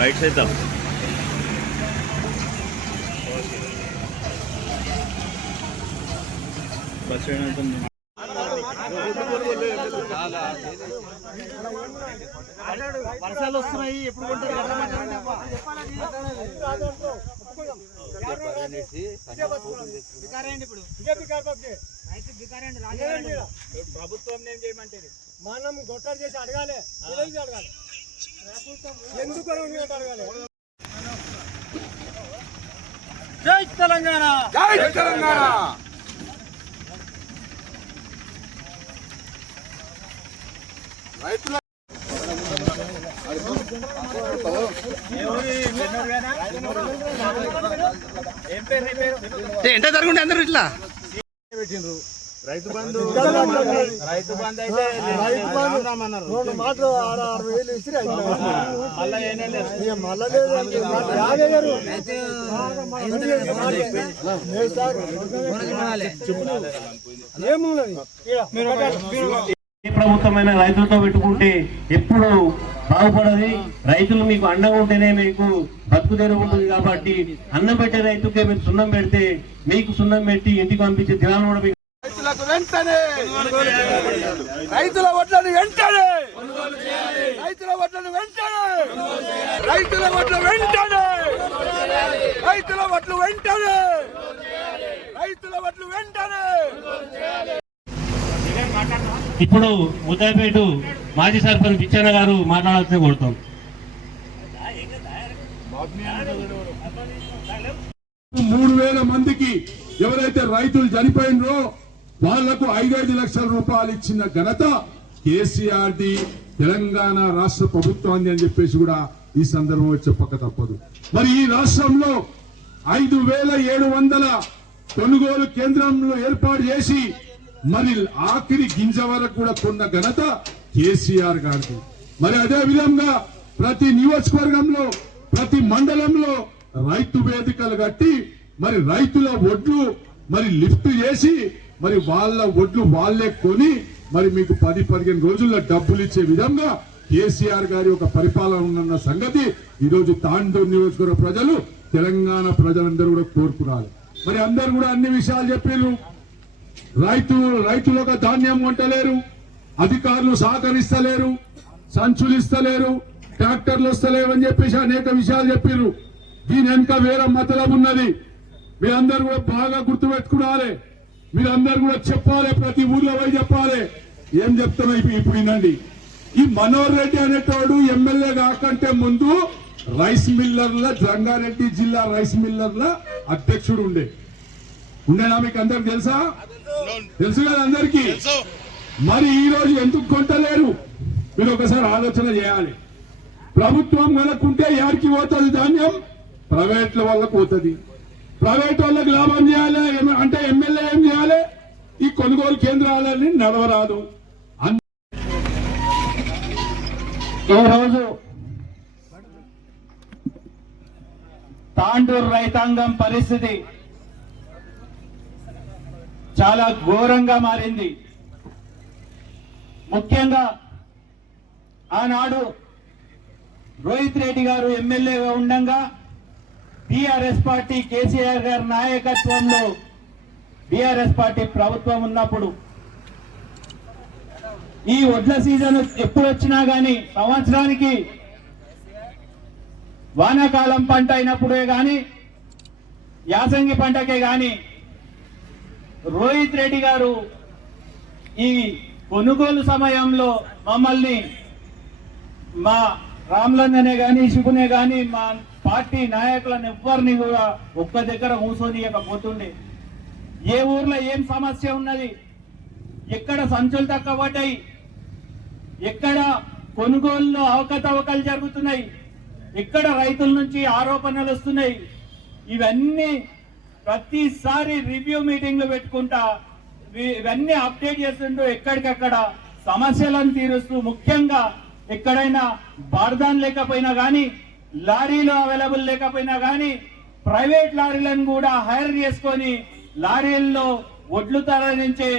బయట చేద్దాం. బస్ వర్షాలు వస్తున్నాయి, ఎప్పుడు కొంటారు? ప్రభుత్వం ఏం చేయమంటే మనం గొట్టలు చేసి అడగాలి, అడగాలి ఎందుకు అడగాలి. జై తెలంగాణ, జై తెలంగాణ. రైతుల ఎంత జరుగుంటే అందరూ ఇట్లా పెట్టిండ్రు. రైతు బంధు అయితే మాటలు 60,000 ఇచ్చి ఏ ప్రభుత్వమైన రైతులతో పెట్టుకుంటే ఎప్పుడు బాగుపడది. రైతులు మీకు అండగా ఉంటేనే మీకు బతుకు తెరువు ఉంటుంది. కాబట్టి అన్నం పెట్టే రైతుకే మీరు సున్నం పెడితే మీకు సున్నం పెట్టి ఇంటికి పంపించే దినాలు కూడా మీకు రైతులకు వెంటనే రైతుల వడ్లను వెంటనే రైతుల వడ్లను వెంటనే రైతుల వడ్లు వెంటనే రైతుల వడ్లు వెంటనే రైతుల వడ్లు వెంటనే. ఇప్పుడు ముద్దాయిపేట మాజీ సర్పంచ్ పిచ్చన్న గారు మాట్లాడాల్సిన కోరుతాం. 3,000 మందికి ఎవరైతే రైతులు చనిపోయినరో వాళ్లకు 5-5 లక్షల రూపాయలు ఇచ్చిన ఘనత కేసీఆర్ ది, తెలంగాణ రాష్ట్ర ప్రభుత్వాన్ని అని చెప్పేసి కూడా ఈ సందర్భంలో చెప్పక తప్పదు. మరి ఈ రాష్ట్రంలో 5,700 కొనుగోలు కేంద్రంలో ఏర్పాటు చేసి మరి ఆఖరి గింజ వరకు కూడా కొన్న ఘనత కేసీఆర్ గారిది. మరి అదే విధంగా ప్రతి నియోజకవర్గంలో ప్రతి మండలంలో రైతు వేదికలు కట్టి మరి రైతుల ఒడ్లు మరి లిఫ్ట్ చేసి మరి వాళ్ళ ఒడ్లు వాళ్లే కొని మరి మీకు 10-15 రోజుల్లో డబ్బులు ఇచ్చే విధంగా కేసీఆర్ గారి ఒక పరిపాలన ఉన్న సంగతి ఈరోజు తాండూరు నియోజకవర్గ ప్రజలు, తెలంగాణ ప్రజలందరూ కూడా కోరుకున్నారు. మరి అందరు కూడా అన్ని విషయాలు చెప్పారు. రైతులకు ధాన్యం కొంటలేరు, అధికారులు సహకరిస్తలేరు, సంచులు ఇస్తలేరు, ట్రాక్టర్లు వస్తలేవు అని చెప్పేసి అనేక విషయాలు చెప్పారు. దీని వెనుక వేరే మతలం ఉన్నది. మీరందరూ కూడా బాగా గుర్తుపెట్టుకోవాలి. మీరందరూ కూడా చెప్పాలి, ప్రతి ఊర్లో పోయి చెప్పాలి. ఏం చెప్తామో ఇప్పుడు వినండి. ఈ మనోహర్ రెడ్డి అనేటోడు ఎమ్మెల్యే కాకంటే ముందు రైస్ మిల్లర్ల, రంగారెడ్డి జిల్లా రైస్ మిల్లర్ల అధ్యక్షుడు ఉండేనా మీకు అందరికి తెలుసా? తెలుసు కదా అందరికి. మరి ఈ రోజు ఎందుకు కొంటలేరు? మీరు ఒకసారి ఆలోచన చేయాలి. ప్రభుత్వం కనుక్కుంటే ఎవరికి పోతుంది ధాన్యం? ప్రైవేట్ల వాళ్ళకు పోతుంది. ప్రైవేట్ వాళ్ళకి లాభం చేయాలి అంటే ఎమ్మెల్యే ఏం చేయాలి? ఈ కొనుగోలు కేంద్రాలని నడవరాదు. ఈరోజు తాండూరు రైతాంగం పరిస్థితి చాలా ఘోరంగా మారింది. ముఖ్యంగా ఆనాడు రోహిత్ రెడ్డి గారు ఎమ్మెల్యేగా ఉండగా బీఆర్ఎస్ పార్టీ, కేసీఆర్ గారి నాయకత్వంలో బీఆర్ఎస్ పార్టీ ప్రభుత్వం ఉన్నప్పుడు ఈ వడ్ల సీజన్ ఎప్పుడు వచ్చినా గాని సంవత్సరానికి వానాకాలం పంట అయినప్పుడే గాని యాసంగి పంటకే గాని రోహిత్ రెడ్డి గారు ఈ కొనుగోలు సమయంలో మమ్మల్ని, మా రామ్లందనే గాని శివునే గాని మా పార్టీ నాయకులను ఎవ్వరిని కూడా ఒక్క దగ్గర కూర్చొనియకపోతుండే. ఏ ఊర్లో ఏం సమస్య ఉన్నది, ఎక్కడ సంచులు తక్కబడ్డాయి, ఎక్కడ కొనుగోలులో అవకతవకలు జరుగుతున్నాయి, ఎక్కడ రైతుల నుంచి ఆరోపణలు వస్తున్నాయి, ఇవన్నీ ప్రతిసారి రివ్యూ మీటింగ్లు పెట్టుకుంటా ఇవన్నీ అప్డేట్ చేస్తుంటూ ఎక్కడికక్కడ సమస్యలను తీరుస్తూ, ముఖ్యంగా ఎక్కడైనా బార్దాన్ లేకపోయినా గానీ, లారీలు అవైలబుల్ లేకపోయినా గానీ ప్రైవేట్ లారీలను కూడా హైర్ చేసుకొని లారీల్లో ఒడ్లు తరలించే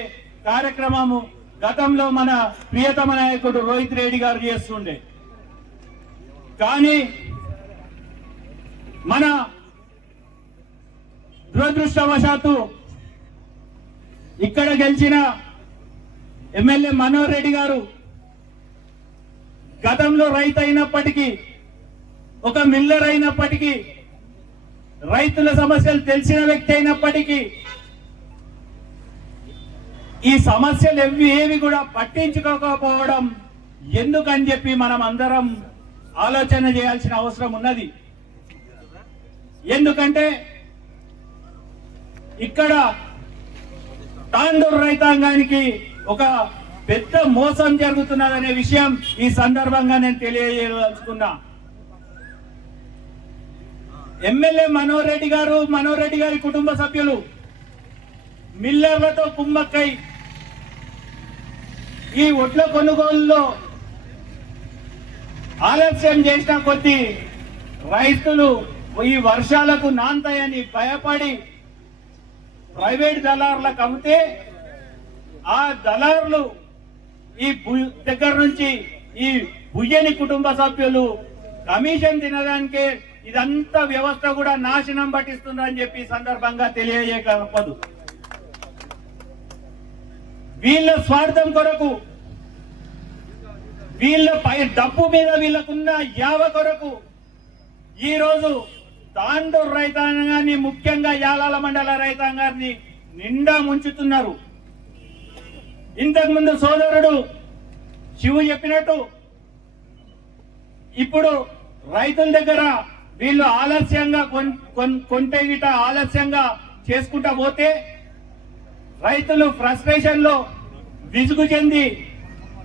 కార్యక్రమము గతంలో మన ప్రియతమ నాయకుడు రోహిత్ రెడ్డి గారు చేస్తుండే. కానీ మన దురదృష్టవశాత్తు ఇక్కడ గెలిచిన ఎమ్మెల్యే మనోహర్ రెడ్డి గారు గతంలో రైతు అయినప్పటికీ, ఒక మిల్లర్ అయినప్పటికీ, రైతుల సమస్యలు తెలిసిన వ్యక్తి అయినప్పటికీ ఈ సమస్యలు ఏవి కూడా పట్టించుకోకపోవడం ఎందుకని చెప్పి మనం అందరం ఆలోచన చేయాల్సిన అవసరం ఉన్నది. ఎందుకంటే ఇక్కడ తాండూరు రైతాంగానికి ఒక పెద్ద మోసం జరుగుతున్నదనే విషయం ఈ సందర్భంగా నేను తెలియజేయదలుచుకున్నా. ఎమ్మెల్యే మనోహర్ రెడ్డి గారి కుటుంబ సభ్యులు మిల్లర్లతో కుమ్మక్కై ఈ ఒడ్ల కొనుగోలులో ఆలస్యం చేసిన కొద్దీ రైతులు ఈ వర్షాలకు నాంతాయని భయపడి ప్రైవేట్ దళారులకు అమ్మితే ఆ దళారులు ఈ దగ్గర నుంచి ఈ బుయ్యని కుటుంబ సభ్యులు కమిషన్ తినడానికే ఇదంతా వ్యవస్థ కూడా నాశనం పట్టిస్తుందని చెప్పి సందర్భంగా తెలియజేయకపోదు. వీళ్ళ స్వార్థం కొరకు, వీళ్ళ పై డబ్బు మీద వీళ్ళకున్న యావ కొరకు ఈ రోజు తాండూరు రైతాంగాన్ని, ముఖ్యంగా యాలాల మండల రైతాంగాన్ని నిండా ముంచుతున్నారు. ఇంతకుముందు సోదరుడు శివు చెప్పినట్టు ఇప్పుడు రైతుల దగ్గర వీళ్ళు ఆలస్యంగా కొంటే గిట ఆలస్యంగా చేసుకుంటా పోతే రైతులు ఫ్రస్ట్రేషన్ లో విసుగు చెంది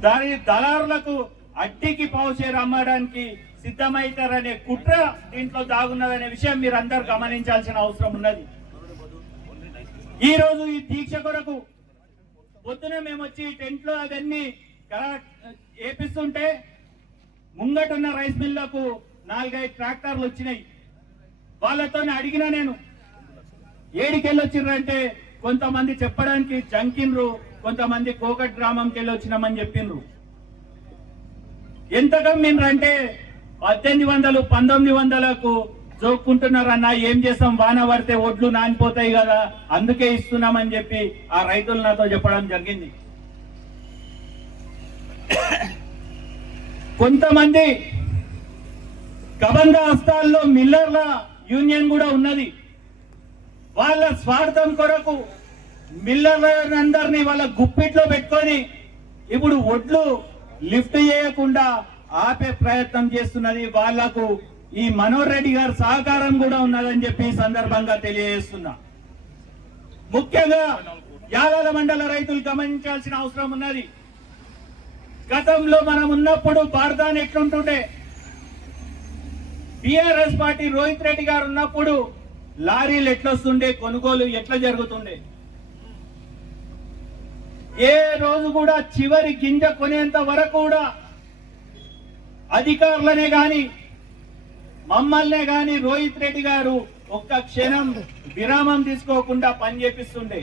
దాని దళారులకు అడ్డికి పావుచేరు అమ్మడానికి సిద్ధమవుతారనే కుట్ర దీంట్లో దాగున్నదనే విషయం మీరు అందరు గమనించాల్సిన అవసరం ఉన్నది. ఈ రోజు ఈ దీక్ష కొరకు పొద్దున మేము వచ్చి టెంట్ లో అవన్నీ ఏపిస్తుంటే ముంగటున్న రైస్ మిల్లకు 4-5 ట్రాక్టర్లు వచ్చినాయి. వాళ్ళతో అడిగిన నేను ఏడికెళ్ళి వచ్చిర్రంటే కొంతమంది చెప్పడానికి జంకిన్రు, కొంతమంది కోకట్ గ్రామంకి వెళ్ళి వచ్చినామని చెప్పిండ్రు. ఎంత కమ్మిండ్రంటే 1800 1900కు జోక్కుంటున్నారన్నా. ఏం చేస్తాం, వాన పడితే ఒడ్లు నానిపోతాయి కదా, అందుకే ఇస్తున్నామని చెప్పి ఆ రైతులు నాతో చెప్పడం జరిగింది. కొంతమంది కబంధ హస్తాల్లో మిల్లర్ల యూనియన్ కూడా ఉన్నది. వాళ్ళ స్వార్థం కొరకు మిల్లర్లందరినీ వాళ్ళ గుప్పిట్లో పెట్టుకొని ఇప్పుడు ఒడ్లు లిఫ్ట్ చేయకుండా ఆపే ప్రయత్నం చేస్తున్నది. వాళ్లకు ఈ మనోహర్ రెడ్డి గారి సహకారం కూడా ఉన్నదని చెప్పి సందర్భంగా తెలియజేస్తున్నా. ముఖ్యంగా యాలాల మండల రైతులు గమనించాల్సిన అవసరం ఉన్నది. గతంలో మనం ఉన్నప్పుడు బార్దాన్ ఎట్లుంటుండే, టిఆర్ఎస్ పార్టీ రోహిత్ రెడ్డి గారు ఉన్నప్పుడు లారీలు ఎట్లొస్తుండే, కొనుగోలు ఎట్లా జరుగుతుండే. ఏ రోజు కూడా చివరి గింజ కొనేంత వరకు కూడా అధికారులనే గాని మమ్మల్నే గాని రోహిత్ రెడ్డి గారు ఒక్క క్షణం విరామం తీసుకోకుండా పని చేపిస్తుండే.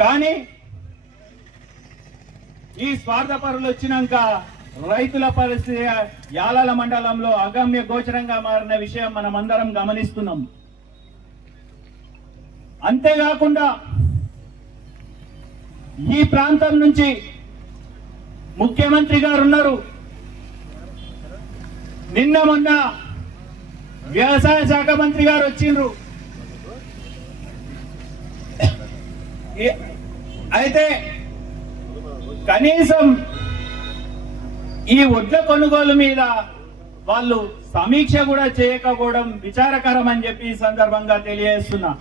కానీ ఈ స్వార్థపరులు వచ్చినాక రైతుల పరిస్థితి యాలాల మండలంలో అగమ్య గోచరంగా మారిన విషయం మనం అందరం గమనిస్తున్నాం. అంతేకాకుండా ఈ ప్రాంతం నుంచి ముఖ్యమంత్రి గారు ఉన్నారు. నిన్న మొన్న వ్యవసాయ శాఖ మంత్రి గారు వచ్చిండ్రు. అయితే కనీసం ఈ ఒడ్ల కొనుగోలు మీద వాళ్ళు సమీక్ష కూడా చేయకపోవడం విచారకరం అని చెప్పి ఈ సందర్భంగా తెలియజేస్తున్నా.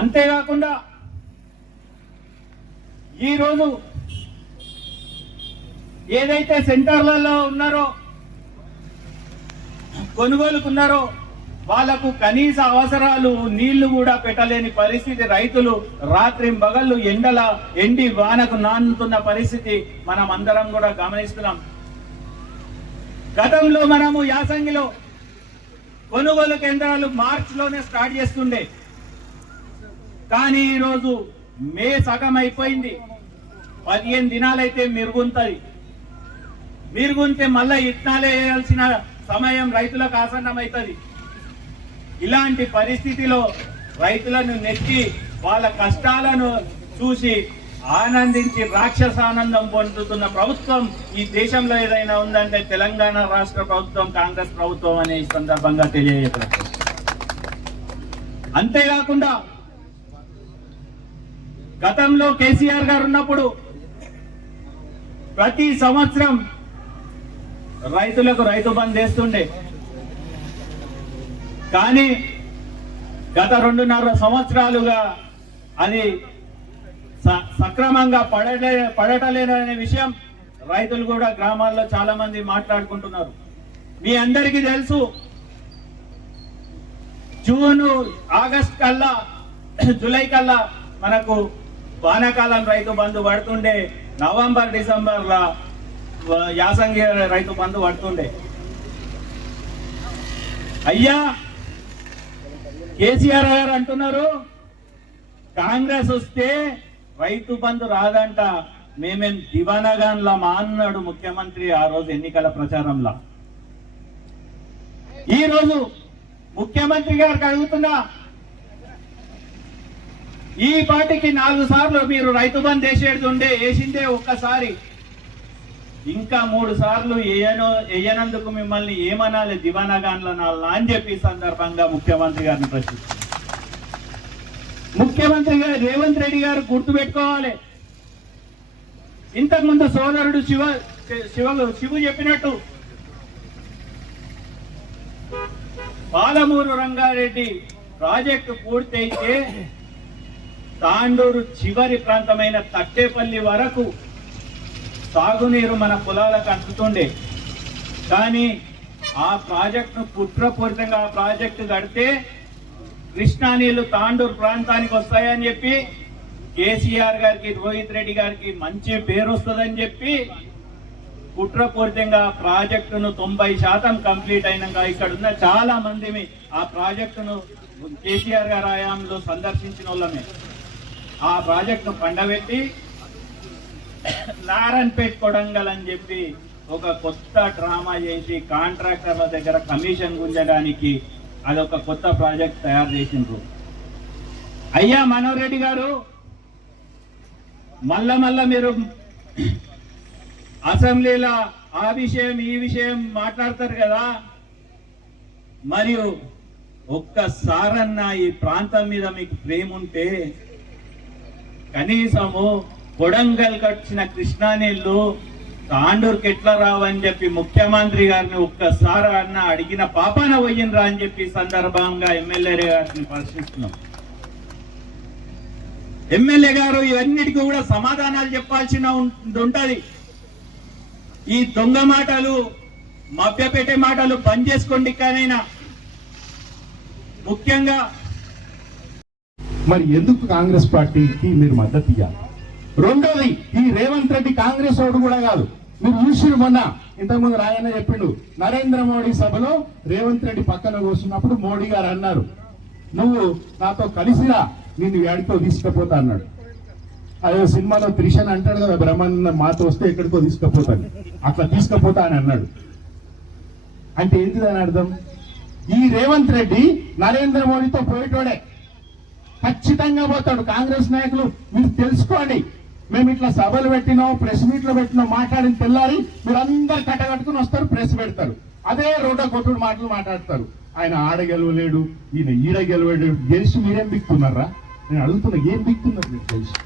అంతేకాకుండా ఈరోజు ఏదైతే సెంటర్లలో ఉన్నారో, కొనుగోలుకున్నారో వాళ్లకు కనీస అవసరాలు నీళ్లు కూడా పెట్టలేని పరిస్థితి, రైతులు రాత్రి పగళ్ళు ఎండి వానకు నానుతున్న పరిస్థితి మనం అందరం కూడా గమనిస్తున్నాం. గతంలో మనము యాసంగిలో కొనుగోలు కేంద్రాలు మార్చిలోనే స్టార్ట్ చేస్తుండే. కానీ ఈరోజు మే సగం అయిపోయింది. 15 దినాలైతే మిరుగుంటది. మిరుగుంటే మళ్ళా ఇత్తనాలే వేయాల్సిన సమయం రైతులకు ఆసన్నమవుతుంది. ఇలాంటి పరిస్థితిలో రైతులను నెట్టి వాళ్ళ కష్టాలను చూసి ఆనందించి రాక్షసానందం పొందుతున్న ప్రభుత్వం ఈ దేశంలో ఏదైనా ఉందంటే తెలంగాణ రాష్ట్ర ప్రభుత్వం, కాంగ్రెస్ ప్రభుత్వం అనే ఈ సందర్భంగా తెలియజేస్తారు. అంతేకాకుండా గతంలో కేసీఆర్ గారు ఉన్నప్పుడు ప్రతి సంవత్సరం రైతులకు రైతు బంద్ చేస్తుండే. కానీ గత 2.5 సంవత్సరాలుగా అది సక్రమంగా పడటలేదనే విషయం రైతులు కూడా గ్రామాల్లో చాలా మంది మాట్లాడుకుంటున్నారు. మీ అందరికీ తెలుసు, ఆగస్ట్ కల్లా జూలై కల్లా మనకు వానాకాలం రైతు బంధు పడుతుండే, నవంబర్ డిసెంబర్లో యాసంగి రైతు బంధు పడుతుండే. అయ్యా కేసీఆర్ గారు అంటున్నారు కాంగ్రెస్ వస్తే రైతు బంధు రాదంట, మేమేం దివానాగాన్లా మా అన్నాడు ముఖ్యమంత్రి ఆ రోజు ఎన్నికల ప్రచారంలో. ఈ రోజు ముఖ్యమంత్రి గారికి అడుగుతున్నా, ఈ పార్టీకి 4 సార్లు మీరు రైతు బంద్ వేసిందే ఒక్కసారి, ఇంకా 3 సార్లు వేయనందుకు మిమ్మల్ని ఏమనాలి, దివానాగాన్లనాలా అని చెప్పి సందర్భంగా ముఖ్యమంత్రి గారిని ప్రశ్నిస్తున్నారు. ముఖ్యమంత్రి గారు రేవంత్ రెడ్డి గారు గుర్తుపెట్టుకోవాలి, ఇంతకుముందు సోదరుడు శివు చెప్పినట్టు పాలమూరు రంగారెడ్డి ప్రాజెక్టు పూర్తయితే తాండూరు చివరి ప్రాంతమైన తట్టేపల్లి వరకు సాగునీరు మన పొలాలకు అందుతుండే. కానీ ఆ ప్రాజెక్టును కుట్రపూరితంగా ఆ ప్రాజెక్టు కడితే కృష్ణా నీళ్లు తాండూరు ప్రాంతానికి వస్తాయని చెప్పి కేసీఆర్ గారికి, రోహిత్ రెడ్డి గారికి మంచి పేరు వస్తుందని చెప్పి కుట్రపూరితంగా ప్రాజెక్టును 90% కంప్లీట్ అయినాక ఇక్కడ ఉన్న చాలా మంది ఆ ప్రాజెక్టును కేసీఆర్ గారి హయాంలో సందర్శించిన వాళ్ళమే ఆ ప్రాజెక్టును పండబెట్టి నారాయణపేట కొడంగల్ అని చెప్పి ఒక కొత్త డ్రామా చేసి కాంట్రాక్టర్ల దగ్గర కమిషన్ గుంజడానికి అదొక కొత్త ప్రాజెక్ట్ తయారు చేసిండ్రు. అయ్యా మనోహర్ రెడ్డి గారు, మళ్ళా మీరు అసెంబ్లీలో ఆ విషయం ఈ విషయం మాట్లాడతారు కదా, మరియు ఒక్కసారన్నా ఈ ప్రాంతం మీద మీకు ప్రేమ ఉంటే కనీసము కొడంగల్ కట్టిన కృష్ణా నీళ్లు తాండూరుకి ఎట్లా రావని చెప్పి ముఖ్యమంత్రి గారిని ఒక్కసారి అన్న అడిగిన పాపాన పోయినరా అని చెప్పి సందర్భంగా ఎమ్మెల్యే గారిని ప్రశ్నిస్తున్నాం. ఎమ్మెల్యే గారు ఇవన్నిటికీ కూడా సమాధానాలు చెప్పాల్సిన ఉంటది. ఈ దొంగ మాటలు, మభ్యపెట్టే మాటలు బంద్ చేసుకోండి. కానైనా ముఖ్యంగా మరి ఎందుకు కాంగ్రెస్ పార్టీకి మీరు మద్దతు ఇవ్వాలి? రెండోది, ఈ రేవంత్ రెడ్డి కాంగ్రెస్ వాడు కూడా కాదు. మీరు చూసిరు మొన్న, ఇంతకుముందు రాయన్న చెప్పిండు, నరేంద్ర మోడీ సభలో రేవంత్ రెడ్డి పక్కన కూర్చున్నప్పుడు మోడీ గారు అన్నారు, నువ్వు నాతో కలిసిరా, నిన్ను ఏడికో తీసుకుపోతా అన్నాడు. అదే సినిమాలో త్రిషన్ అంటాడు కదా, బ్రహ్మానంద మాతో వస్తే ఎక్కడికో తీసుకుపోతాను, అట్లా తీసుకుపోతా అని అన్నాడు. అంటే ఏంటి దాని అర్థం? ఈ రేవంత్ రెడ్డి నరేంద్ర మోడీతో పోయేటోడే, ఖచ్చితంగా పోతాడు. కాంగ్రెస్ నాయకులు మీరు తెలుసుకోండి, మేము ఇట్లా సభలు పెట్టినాం, ప్రెస్ మీట్లు పెట్టినాం, మాట్లాడిన తెల్లారి మీరు అందరు కట్టగట్టుకుని వస్తారు, ప్రెస్ పెడతారు, అదే రోడ్డ కొట్టుడు మాటలు మాట్లాడతారు. ఆయన ఆడ గెలవలేడు, ఈయన ఈడ గెలవలేడు, గెలిచి మీరేం బిక్తున్నారా? నేను అడుగుతున్నా, ఏం బిక్తున్నారు మీరు గెలిచి?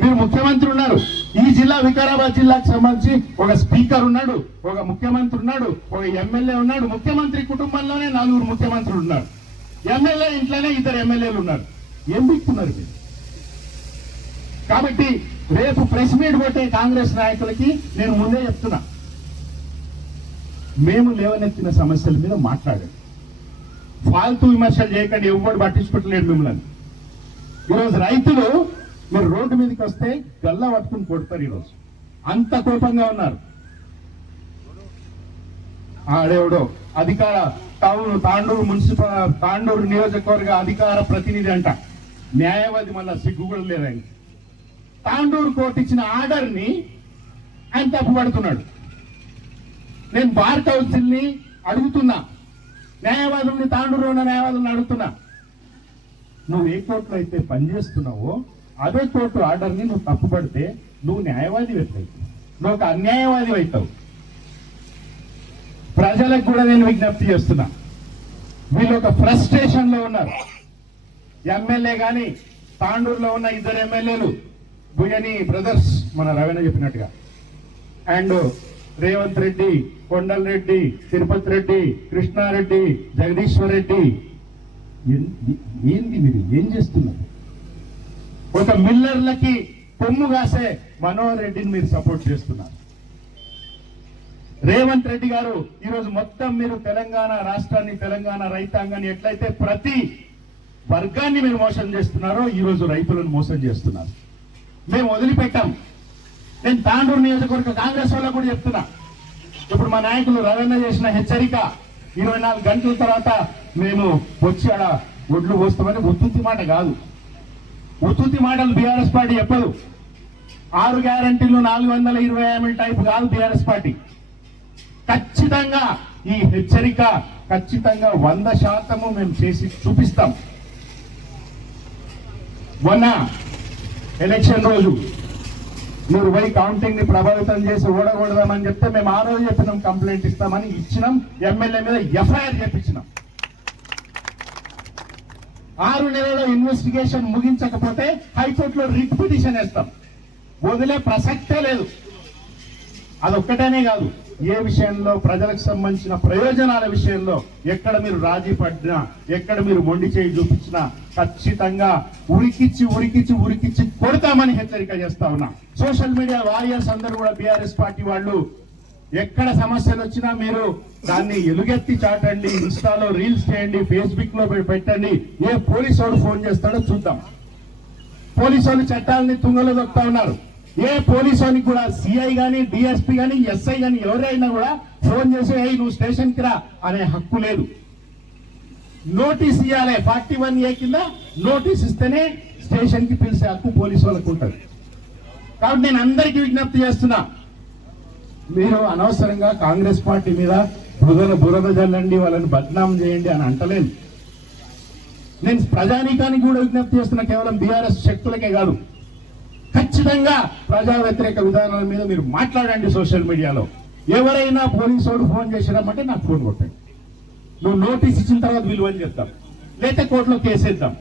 మీరు ముఖ్యమంత్రి ఉన్నారు, ఈ జిల్లా వికారాబాద్ జిల్లాకు సంబంధించి ఒక స్పీకర్ ఉన్నాడు, ఒక ముఖ్యమంత్రి ఉన్నాడు, ఒక ఎమ్మెల్యే ఉన్నాడు. ముఖ్యమంత్రి కుటుంబంలోనే 4 ముఖ్యమంత్రులు ఉన్నారు, ఎమ్మెల్యే ఇంట్లోనే 2 ఎమ్మెల్యేలు ఉన్నారు. ఏం బిక్తున్నారు మీరు? కాబట్టి రేపు ప్రెస్ మీట్ కొట్టే కాంగ్రెస్ నాయకులకి నేను ముందే చెప్తున్నా, మేము లేవనెత్తిన సమస్యల మీద మాట్లాడండి, ఫాల్తూ విమర్శలు చేయకండి. ఎవరు పట్టించుకోవట్లేదు మిమ్మల్ని. ఈరోజు రైతులు మీరు రోడ్డు మీదకి వస్తే గల్లా పట్టుకుని కొడతారు. ఈరోజు అంత కోపంగా ఉన్నారు. ఆడేవడో అధికార తాండూరు నియోజకవర్గ అధికార ప్రతినిధి అంట, న్యాయవాది, మళ్ళా సిగ్గు కూడా లేదు ఆయన. తాండూరు కోర్టు ఇచ్చిన ఆర్డర్ ని ఆయన తప్పుపడుతున్నాడు. నేను బార్ కౌన్సిల్ ని అడుగుతున్నా, న్యాయవాదుల్ని, తాండూరులో ఉన్న న్యాయవాదుల్ని అడుగుతున్నా, నువ్వు ఏ కోర్టులో అయితే పనిచేస్తున్నావో అదే కోర్టు ఆర్డర్ని నువ్వు తప్పుపడితే నువ్వు న్యాయవాది అవుతావు, నువ్వు ఒక అన్యాయవాది అవుతావు. ప్రజలకు కూడా నేను విజ్ఞప్తి చేస్తున్నా, వీళ్ళు ఒక ఫ్రస్ట్రేషన్ లో ఉన్నారు. ఎమ్మెల్యే గాని తాండూరులో ఉన్న 2 ఎమ్మెల్యేలు భుజని బ్రదర్స్, మన రవీణ చెప్పినట్టుగా, అండ్ రేవంత్ రెడ్డి, కొండల్ రెడ్డి, తిరుపతి రెడ్డి, కృష్ణారెడ్డి, జగదీశ్వర్ రెడ్డి, ఏంది మీరు ఏం చేస్తున్నారు? ఒక మిల్లర్లకి కొమ్ము కాసే మనోహర్ రెడ్డిని మీరు సపోర్ట్ చేస్తున్నారు. రేవంత్ రెడ్డి గారు ఈరోజు మొత్తం మీరు తెలంగాణ రాష్ట్రాన్ని, తెలంగాణ రైతాంగాన్ని ఎట్లయితే ప్రతి వర్గాన్ని మీరు మోసం చేస్తున్నారో ఈరోజు రైతులను మోసం చేస్తున్నారు. మేము వదిలిపెట్టాం. నేను తాండూరు నియోజకవర్గ కాంగ్రెస్ వాళ్ళకు కూడా చెప్తున్నా, ఇప్పుడు మా నాయకులు రవీణ చేసిన హెచ్చరిక 24 గంటల తర్వాత మేము వచ్చి అలా ఒడ్లు పోస్తామని ఉత్తుత్తి మాట కాదు. ఉత్తుత్తి మాటలు బీఆర్ఎస్ పార్టీ చెప్పదు. 6 గ్యారంటీలు 420 హామీల టైప్ కాదు బీఆర్ఎస్ పార్టీ. ఖచ్చితంగా ఈ హెచ్చరిక ఖచ్చితంగా 100% మేము చేసి చూపిస్తాం. మొన్న ఎలక్షన్ రోజు మీరు పోయి కౌంటింగ్ ని ప్రభావితం చేసి ఓడగొడదామని చెప్తే మేము ఆ రోజు చెప్పినాం, కంప్లైంట్ ఇస్తామని ఇచ్చినాం, ఎమ్మెల్యే మీద ఎఫ్ఐఆర్ చేపించినాం. 6 నెలల ఇన్వెస్టిగేషన్ ముగించకపోతే హైకోర్టులో రిట్ పిటిషన్ వేస్తాం. వదిలే ప్రసక్తే లేదు. అదొక్కటేనే కాదు, ఏ విషయంలో ప్రజలకు సంబంధించిన ప్రయోజనాల విషయంలో ఎక్కడ మీరు రాజీ పడినా, ఎక్కడ మీరు మొండి చేయి చూపించినా ఖచ్చితంగా ఉరికిచ్చి కొడతామని హెచ్చరిక చేస్తా ఉన్నా. సోషల్ మీడియా వారియర్స్ అందరూ కూడా బీఆర్ఎస్ పార్టీ వాళ్ళు ఎక్కడ సమస్యలు వచ్చినా మీరు దాన్ని ఎలుగెత్తి చాటండి, ఇన్స్టాలో రీల్స్ చేయండి, ఫేస్బుక్ లో పెట్టండి. ఏ పోలీసు వాడు ఫోన్ చేస్తాడో చూద్దాం. పోలీసు వాళ్ళు చట్టాలని తుంగలో దొక్కుతా ఉన్నారు. ఏ పోలీసునికి కూడా సిఐ గాని, డిఎస్పీ గాని, ఎస్ఐ గాని ఎవరైనా కూడా ఫోన్ చేసి నువ్వు స్టేషన్ కి రా అనే హక్కు లేదు. నోటీస్ ఇవ్వాలి. 41A కింద నోటీస్ ఇస్తేనే స్టేషన్ కి పిలిచే హక్కు పోలీసు వాళ్ళకు ఉంటుంది. కాబట్టి నేను అందరికీ విజ్ఞప్తి చేస్తున్నా, మీరు అనవసరంగా కాంగ్రెస్ పార్టీ మీద బురద జల్లండి, వాళ్ళని బద్నాం చేయండి అని అంటలేను. నేను ప్రజానీకానికి కూడా విజ్ఞప్తి చేస్తున్నా, కేవలం బీఆర్ఎస్ శక్తులకే కాదు. ఖచ్చితంగా ప్రజా వ్యతిరేక విధానాల మీద మీరు మాట్లాడండి. సోషల్ మీడియాలో ఎవరైనా పోలీసు వాడు ఫోన్ చేసినామంటే నాకు ఫోన్ కొట్టండి. నువ్వు నోటీస్ ఇచ్చిన తర్వాత విలువని చెప్తాం, లేకపోతే కోర్టులో కేసేద్దాం.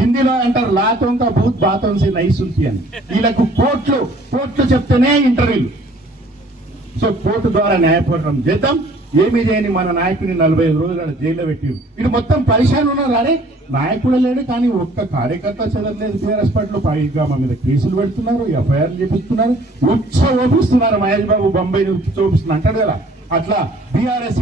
హిందీలో అంటారు లాతోంకా భూత్ బాతోన్సి నైసుల్కి అని. వీళ్ళకు కోర్టులు చెప్తేనే ఇంటర్వ్యూలు. సో కోర్టు ద్వారా న్యాయపోరాటం చేద్దాం. ఏమీ చేయని మన నాయకుని 45 రోజులు జైల్లో పెట్టి ఇది మొత్తం పరిశాన్ ఉన్నారు. అరే నాయకుడు లేడు, కానీ ఒక్క కార్యకర్త చదవలేదు బీఆర్ఎస్ పార్టీలో. పైగా మా మీద కేసులు పెడుతున్నారు, ఎఫ్ఐఆర్లు చేపిస్తున్నారు, ఓపిస్తున్నారు. మహేష్ బాబు బొంబాయి చూపిస్తున్నారు అంటాడు కదా, అట్లా బీఆర్ఎస్